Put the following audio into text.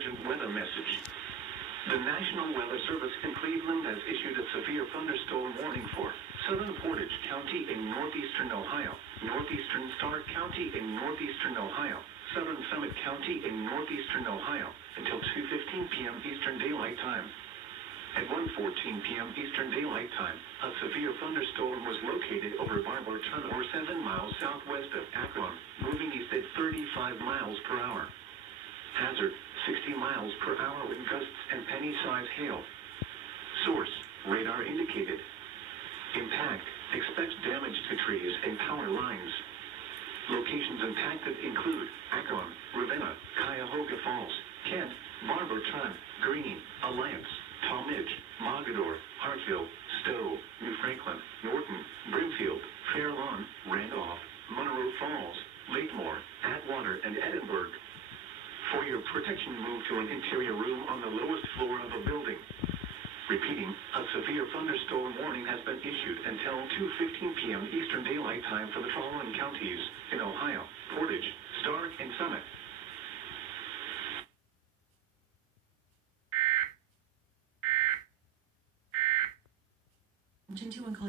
emergent weather message. The National Weather Service in Cleveland has issued a severe thunderstorm warning for southern Portage County in northeastern Ohio, northeastern Stark County in northeastern Ohio, southern Summit County in northeastern Ohio until 2:15 p.m. Eastern Daylight Time. At 1:14 p.m. Eastern Daylight Time, a severe thunderstorm was located over Barber Tunnel, 7 miles southwest of Akron, moving east at 35 miles per hour. Hazard, 60 miles per hour with gusts and penny-size hail. Source, radar indicated. Impact, expect damage to trees and power lines. Locations impacted include Akron, Ravenna, Cuyahoga Falls, Kent, Barber Tunnel, Greene, Alliance, Talmadge, Mogador, Hartville, Stowe, New Franklin, Norton, Brimfield, Fair Lawn, Randolph, Monroe Falls, Lakemore, Atwater, and Edinburgh. For your protection, move to an interior room on the lowest floor of a building. Repeating, a severe thunderstorm warning has been issued until 2:15 p.m. Eastern Daylight Time for the following counties in Ohio: Portage, Stark, and Summit. Attention to and call